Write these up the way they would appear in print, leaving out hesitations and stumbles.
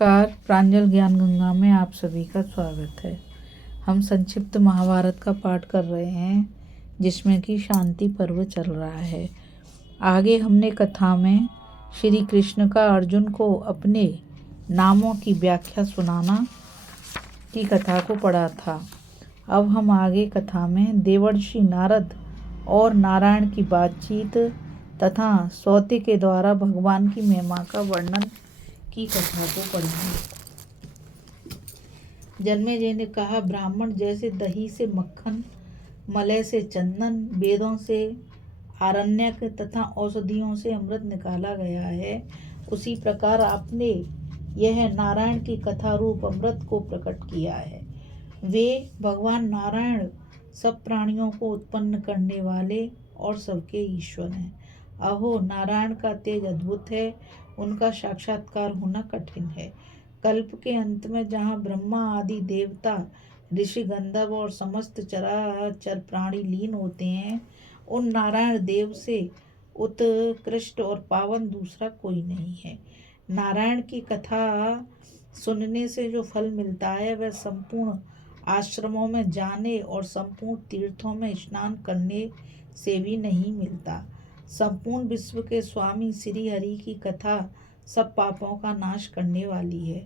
नमस्कार। प्रांजल ज्ञान गंगा में आप सभी का स्वागत है। हम संक्षिप्त महाभारत का पाठ कर रहे हैं, जिसमें कि शांति पर्व चल रहा है। आगे हमने कथा में श्री कृष्ण का अर्जुन को अपने नामों की व्याख्या सुनाना की कथा को पढ़ा था। अब हम आगे कथा में देवर्षि नारद और नारायण की बातचीत तथा सौते के द्वारा भगवान की महिमा का वर्णन की कथा को पढ़ेंगे। जन्मेजय ने कहा, ब्राह्मण जैसे दही से मक्खन, मलय से चंदन, वेदों से आरण्यक तथा औषधियों से अमृत निकाला गया है, उसी प्रकार आपने यह नारायण की कथा रूप अमृत को प्रकट किया है। वे भगवान नारायण सब प्राणियों को उत्पन्न करने वाले और सबके ईश्वर हैं। अहो, नारायण का तेज अद्भुत है, उनका साक्षात्कार होना कठिन है। कल्प के अंत में जहाँ ब्रह्मा आदि देवता, ऋषि, गंधर्व और समस्त चराचर प्राणी लीन होते हैं, उन नारायण देव से उत्कृष्ट और पावन दूसरा कोई नहीं है। नारायण की कथा सुनने से जो फल मिलता है वह संपूर्ण आश्रमों में जाने और संपूर्ण तीर्थों में स्नान करने से भी नहीं मिलता। संपूर्ण विश्व के स्वामी श्री हरि की कथा सब पापों का नाश करने वाली है।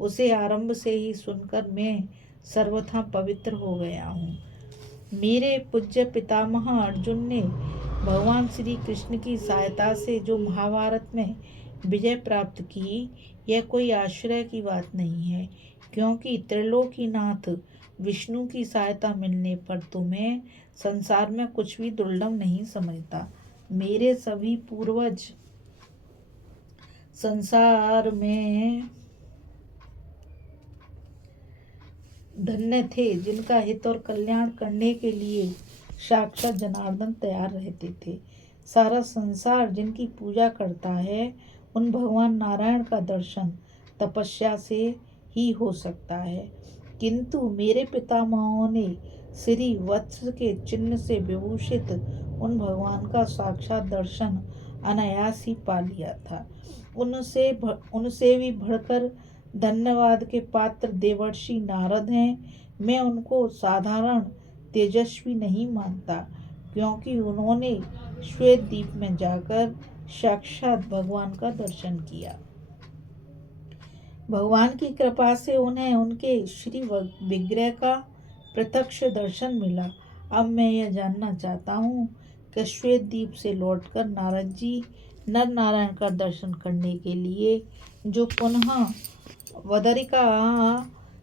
उसे आरंभ से ही सुनकर मैं सर्वथा पवित्र हो गया हूँ। मेरे पूज्य पितामह अर्जुन ने भगवान श्री कृष्ण की सहायता से जो महाभारत में विजय प्राप्त की, यह कोई आश्चर्य की बात नहीं है, क्योंकि त्रिलोकीनाथ विष्णु की सहायता मिलने पर तो मैं संसार में कुछ भी दुर्लभ नहीं समझता। मेरे सभी पूर्वज संसार में धन्य थे, जिनका हित और कल्याण करने के लिए साक्षात जनार्दन तैयार रहते थे। सारा संसार जिनकी पूजा करता है, उन भगवान नारायण का दर्शन तपस्या से ही हो सकता है। किंतु मेरे पितामहों ने श्री वत्स के चिन्ह से विभूषित उन भगवान का साक्षात दर्शन अनायास ही पा लिया था। उनसे भी बढ़कर धन्यवाद के पात्र देवर्षि नारद हैं। मैं उनको साधारण तेजस्वी नहीं मानता, क्योंकि उन्होंने श्वेत द्वीप में जाकर साक्षात भगवान का दर्शन किया। भगवान की कृपा से उन्हें उनके श्री विग्रह का प्रत्यक्ष दर्शन मिला। अब मैं यह जानना चाहता हूँ कि श्वेत द्वीप से लौटकर नारद जी नर नारायण का दर्शन करने के लिए जो पुनः वदरिका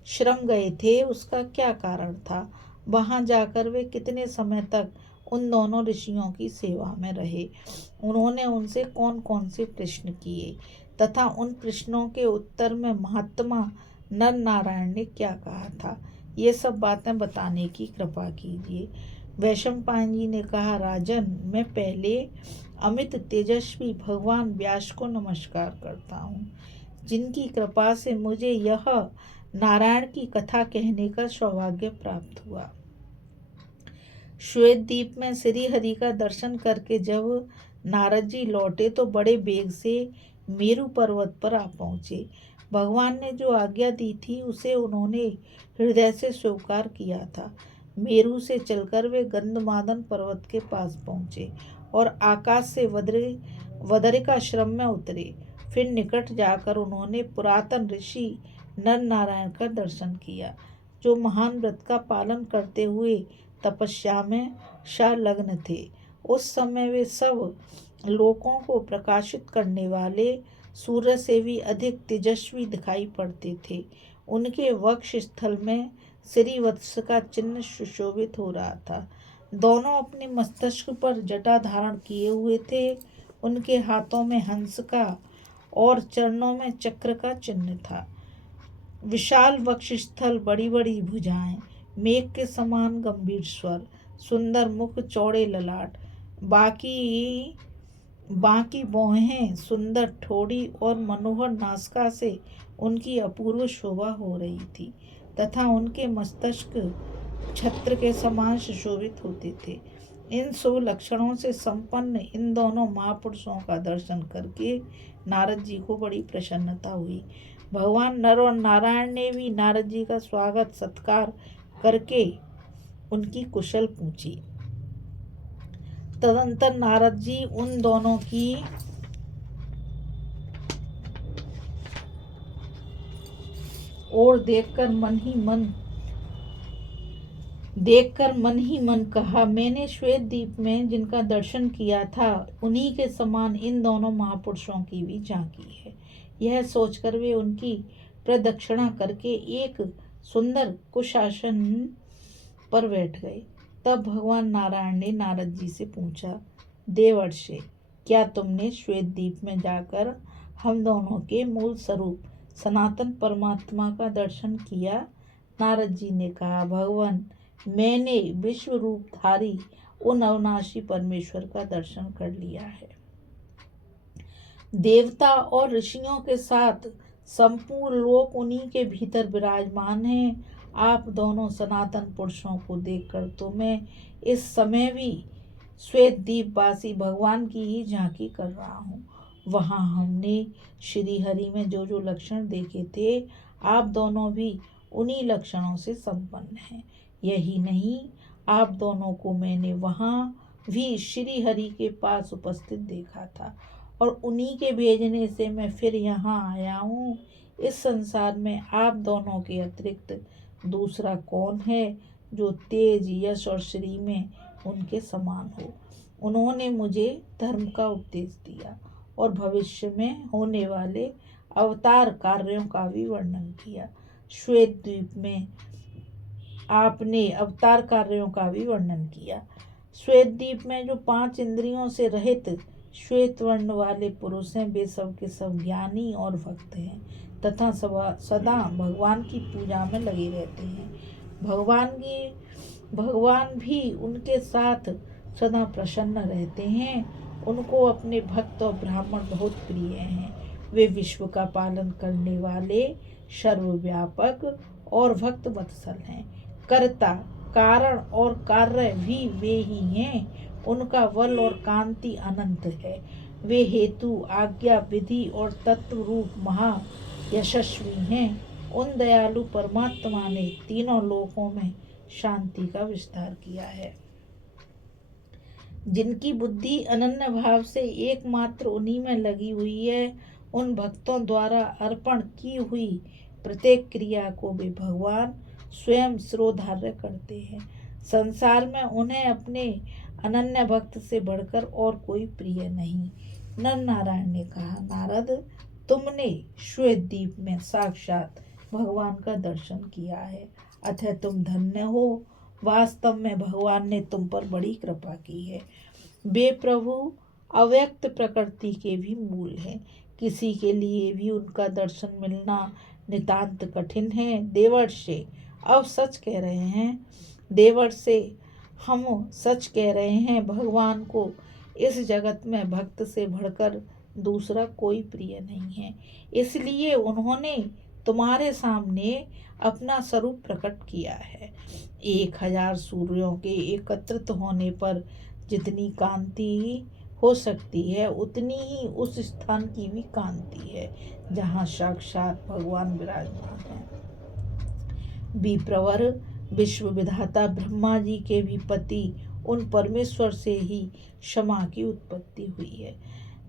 श्रम गए थे, उसका क्या कारण था? वहां जाकर वे कितने समय तक उन दोनों ऋषियों की सेवा में रहे? उन्होंने उनसे कौन कौन से प्रश्न किए तथा उन प्रश्नों के उत्तर में महात्मा नर नारायण ने क्या कहा था? ये सब बातें बताने की कृपा कीजिए। वैशंपायन जी ने कहा, राजन, मैं पहले अमित तेजस्वी भगवान व्यास को नमस्कार करता हूँ, जिनकी कृपा से मुझे यह नारायण की कथा कहने का सौभाग्य प्राप्त हुआ। श्वेत द्वीप में श्री हरि का दर्शन करके जब नारद जी लौटे तो बड़े वेग से मेरु पर्वत पर आ पहुँचे। भगवान ने जो आज्ञा दी थी उसे उन्होंने हृदय से स्वीकार किया था। मेरु से चलकर वे गंधमादन पर्वत के पास पहुँचे और आकाश से वदरिकाश्रम में उतरे। फिर निकट जाकर उन्होंने पुरातन ऋषि नर नारायण का दर्शन किया, जो महान व्रत का पालन करते हुए तपस्या में संलग्न थे। उस समय वे सब लोकों को प्रकाशित करने वाले सूर्य से भी अधिक तेजस्वी दिखाई पड़ते थे। उनके वक्ष स्थल में श्री वत्स का चिन्ह सुशोभित हो रहा था। दोनों अपने मस्तक पर जटा धारण किए हुए थे। उनके हाथों में हंस का और चरणों में चक्र का चिन्ह था। विशाल वक्षस्थल, बड़ी बड़ी भुजाएं, मेघ के समान गंभीर स्वर, सुंदर मुख, चौड़े ललाट, बाकी भौहें, सुंदर ठोड़ी और मनोहर नासिका से उनकी अपूर्व शोभा हो रही थी तथा उनके मस्तक छत्र के समान सुशोभित होते थे। इन शुभ लक्षणों से संपन्न इन दोनों महापुरुषों का दर्शन करके नारद जी को बड़ी प्रसन्नता हुई। भगवान नर और नारायण ने भी नारद जी का स्वागत सत्कार करके उनकी कुशल पूछी। तदंतर नारद जी उन दोनों की ओर देखकर मन ही मन कहा, मैंने श्वेत द्वीप में जिनका दर्शन किया था उन्हीं के समान इन दोनों महापुरुषों की भी झांकी है। यह सोचकर वे उनकी प्रदक्षिणा करके एक सुंदर कुशासन पर बैठ गए। तब भगवान नारायण ने नारद जी से पूछा, देवर्षि, क्या तुमने श्वेत द्वीप में जाकर हम दोनों के मूल स्वरूप सनातन परमात्मा का दर्शन किया? नारद जी ने कहा, भगवान, मैंने विश्व रूपधारी उन अविनाशी परमेश्वर का दर्शन कर लिया है। देवता और ऋषियों के साथ संपूर्ण लोक उन्हीं के भीतर विराजमान हैं। आप दोनों सनातन पुरुषों को देखकर तो मैं इस समय भी श्वेत द्वीपवासी भगवान की ही झांकी कर रहा हूँ। वहाँ हमने श्री हरि में जो जो लक्षण देखे थे, आप दोनों भी उन्हीं लक्षणों से संपन्न हैं। यही नहीं, आप दोनों को मैंने वहाँ भी श्री हरि के पास उपस्थित देखा था और उन्हीं के भेजने से मैं फिर यहाँ आया हूँ। इस संसार में आप दोनों के अतिरिक्त दूसरा कौन है जो तेज, यश और श्री में उनके समान हो? उन्होंने मुझे धर्म का उपदेश दिया और भविष्य में होने वाले अवतार कार्यों का भी वर्णन किया। श्वेत द्वीप में आपने अवतार कार्यों का भी वर्णन किया। श्वेत द्वीप में जो 5 इंद्रियों से रहित श्वेत वर्ण वाले पुरुष हैं, वे सब के सब ज्ञानी और भक्त हैं तथा सदा भगवान की पूजा में लगे रहते हैं। भगवान भी उनके साथ सदा प्रसन्न रहते हैं। उनको अपने भक्त और ब्राह्मण बहुत प्रिय हैं। वे विश्व का पालन करने वाले, सर्वव्यापक और भक्त वत्सल हैं। कर्ता, कारण और कार्य भी वे ही हैं। उनका बल और कांति अनंत है। वे हेतु, आज्ञा, विधि और तत्व रूप महा यशस्वी हैं। उन दयालु परमात्मा ने तीनों लोकों में शांति का विस्तार किया है। जिनकी बुद्धि अनन्य भाव से एकमात्र उन्हीं में लगी हुई है, उन भक्तों द्वारा अर्पण की हुई प्रत्येक क्रिया को भी भगवान स्वयं शिरोधार्य करते हैं। संसार में उन्हें अपने अनन्य भक्त से बढ़कर और कोई प्रिय नहीं। नर नारायण ने कहा, नारद, तुमने श्वेत द्वीप में साक्षात भगवान का दर्शन किया है, अतः तुम धन्य हो। वास्तव में भगवान ने तुम पर बड़ी कृपा की है। वे प्रभु अव्यक्त प्रकृति के भी मूल हैं। किसी के लिए भी उनका दर्शन मिलना नितांत कठिन है। देवर्षि, अब सच कह रहे हैं। देवर्षि, हम सच कह रहे हैं। भगवान को इस जगत में भक्त से बढ़कर दूसरा कोई प्रिय नहीं है। इसलिए उन्होंने तुम्हारे सामने अपना स्वरूप प्रकट किया है। 1000 सूर्यों के एकत्रित होने पर जितनी कांति हो सकती है, उतनी ही उस स्थान की भी कांति है जहाँ साक्षात भगवान विराजमान है। विप्रवर, विश्व विधाता ब्रह्मा जी के भी पति उन परमेश्वर से ही क्षमा की उत्पत्ति हुई है।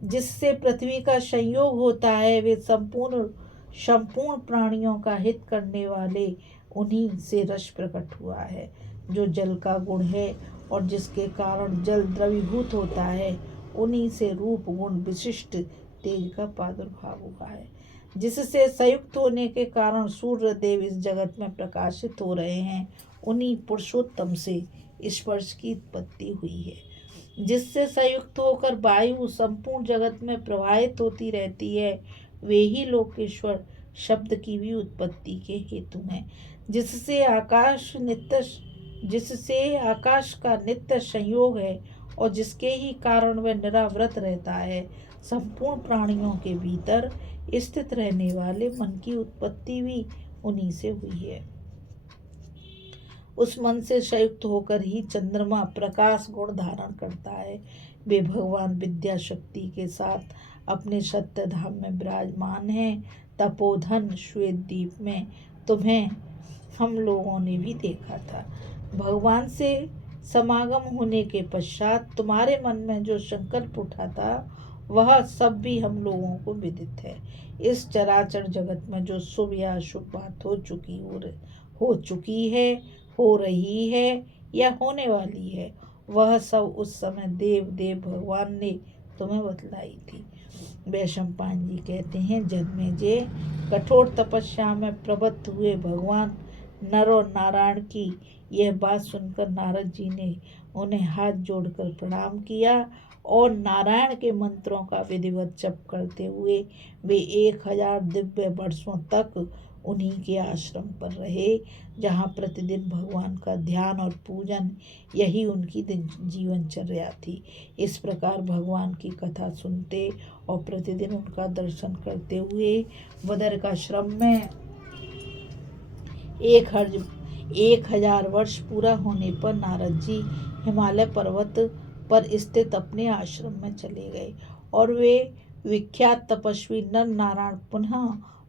जिससे पृथ्वी का संयोग होता है, वे संपूर्ण प्राणियों का हित करने वाले उन्हीं से रस प्रकट हुआ है। जो जल का गुण है और जिसके कारण जल द्रवीभूत होता है, उन्हीं से रूप गुण विशिष्ट तेज का प्रादुर्भाव हुआ है। जिससे संयुक्त होने के कारण सूर्य देव इस जगत में प्रकाशित हो रहे हैं, उन्हीं पुरुषोत्तम से स्पर्श की उत्पत्ति हुई है। जिससे संयुक्त होकर वायु संपूर्ण जगत में प्रवाहित होती रहती है, वे ही लोकेश्वर शब्द की भी उत्पत्ति के हेतु हैं। जिससे आकाश का नित्य संयोग है और जिसके ही कारण वह निरावृत रहता है। संपूर्ण प्राणियों के भीतर स्थित रहने वाले मन की उत्पत्ति भी उन्हीं से हुई है। उस मन से संयुक्त होकर ही चंद्रमा प्रकाश गुण धारण करता है। वे भगवान विद्या शक्ति के साथ अपने सत्य धाम में विराजमान हैं तपोधन श्वेत द्वीप में तुम्हें हम लोगों ने भी देखा था। भगवान से समागम होने के पश्चात तुम्हारे मन में जो संकल्प उठा था वह सब भी हम लोगों को विदित है। इस चराचर जगत में जो शुभ या अशुभ बात हो चुकी है, हो रही है या होने वाली है, वह सब उस समय देव भगवान ने तुम्हें बतलाई थी। वैशंपायन जी कहते हैं, जन्मेजय, कठोर तपस्या में प्रवृत्त हुए भगवान नर और नारायण की यह बात सुनकर नारद जी ने उन्हें हाथ जोड़कर प्रणाम किया और नारायण के मंत्रों का विधिवत जप करते हुए वे 1000 दिव्य वर्षों तक उन्हीं के आश्रम पर रहे, जहाँ प्रतिदिन भगवान का ध्यान और पूजन यही उनकी जीवनचर्या थी। इस प्रकार भगवान की कथा सुनते और प्रतिदिन उनका दर्शन करते हुए बदरिकाश्रम में 1000 वर्ष पूरा होने पर नारद जी हिमालय पर्वत पर स्थित अपने आश्रम में चले गए और वे विख्यात तपस्वी नर नारायण पुनः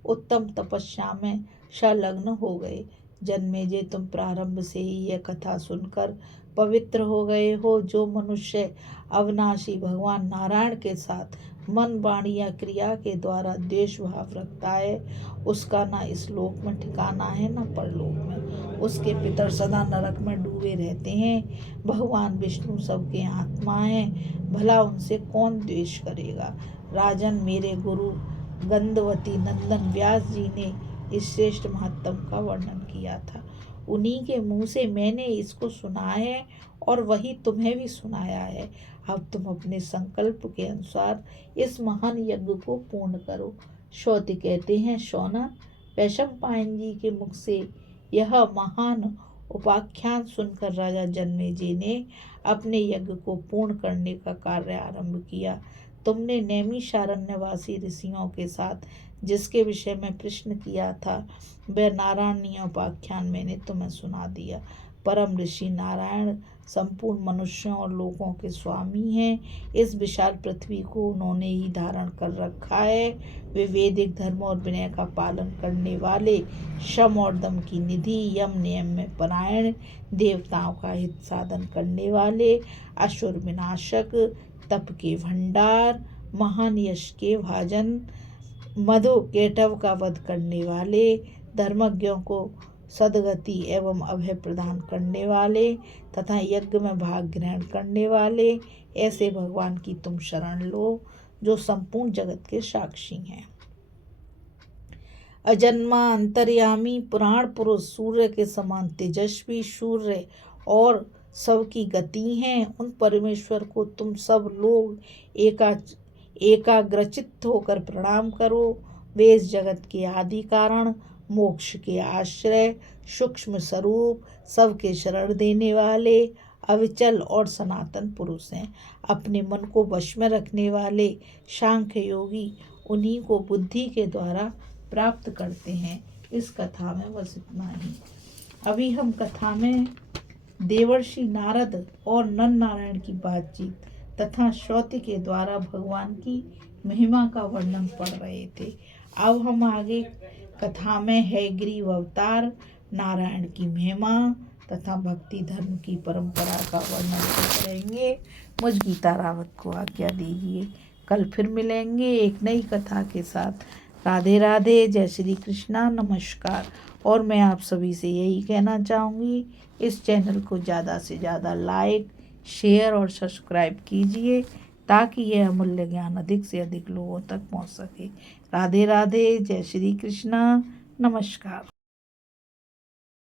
उत्तम तपस्या में संलग्न हो गए। जन्मेजय, तुम प्रारंभ से ही यह कथा सुनकर पवित्र हो गए हो। जो मनुष्य अविनाशी भगवान नारायण के साथ मन, वाणी या क्रिया के द्वारा द्वेष भाव रखता है, उसका न इस लोक में ठिकाना है न परलोक में। उसके पितर सदा नरक में डूबे रहते हैं। भगवान विष्णु सबके आत्मा हैं, भला उनसे कौन द्वेष करेगा। राजन, मेरे गुरु गंधवती नंदन व्यास जी ने इस श्रेष्ठ महत्तम का वर्णन किया था। उन्हीं के मुँह से मैंने इसको सुना है और वही तुम्हें भी सुनाया है। अब तुम अपने संकल्प के अनुसार इस महान यज्ञ को पूर्ण करो। श्रोते कहते हैं, शौनक, वैशंपायन जी के मुख से यह महान उपाख्यान सुनकर राजा जन्मेजय ने अपने यज्ञ को पूर्ण करने का कार्य आरंभ किया। तुमने नैमिषारण्यवासी ऋषियों के साथ जिसके विषय में प्रश्न किया था, वह नारायणीय उपाख्यान मैंने तुम्हें सुना दिया। परम ऋषि नारायण संपूर्ण मनुष्यों और लोगों के स्वामी हैं। इस विशाल पृथ्वी को उन्होंने ही धारण कर रखा है। वे वैदिक धर्म और विनय का पालन करने वाले, शम और दम की निधि, यम नियम में परायण, देवताओं का हित साधन करने वाले, असुर विनाशक, तप के भंडार, महान यश के भाजन, मधु केटव का वध करने वाले, धर्मज्ञों को सदगति एवं अभय प्रदान करने वाले तथा यज्ञ में भाग ग्रहण करने वाले, ऐसे भगवान की तुम शरण लो जो संपूर्ण जगत के साक्षी हैं। अजन्मा, अंतर्यामी, पुराण पुरुष, सूर्य के समान तेजस्वी, सूर्य और सबकी गति हैं, उन परमेश्वर को तुम सब लोग एकाग्रचित्त होकर प्रणाम करो। वे इस जगत के आदि कारण, मोक्ष के आश्रय, सूक्ष्म स्वरूप, सबके शरण देने वाले, अविचल और सनातन पुरुष हैं। अपने मन को वश में रखने वाले सांख्य योगी उन्हीं को बुद्धि के द्वारा प्राप्त करते हैं। इस कथा में बस इतना ही। अभी हम कथा में देवर्षि नारद और नर नारायण की बातचीत तथा श्रुति के द्वारा भगवान की महिमा का वर्णन पढ़ रहे थे। अब हम आगे कथा में हयग्रीव अवतार, नारायण की महिमा तथा भक्ति धर्म की परंपरा का वर्णन करेंगे। मुझ गीता रावत को आज्ञा दीजिए। कल फिर मिलेंगे एक नई कथा के साथ। राधे राधे, जय श्री कृष्णा, नमस्कार। और मैं आप सभी से यही कहना चाहूँगी, इस चैनल को ज़्यादा से ज़्यादा लाइक, शेयर और सब्सक्राइब कीजिए ताकि यह अमूल्य ज्ञान अधिक से अधिक लोगों तक पहुँच सके। राधे राधे, जय श्री कृष्णा, नमस्कार।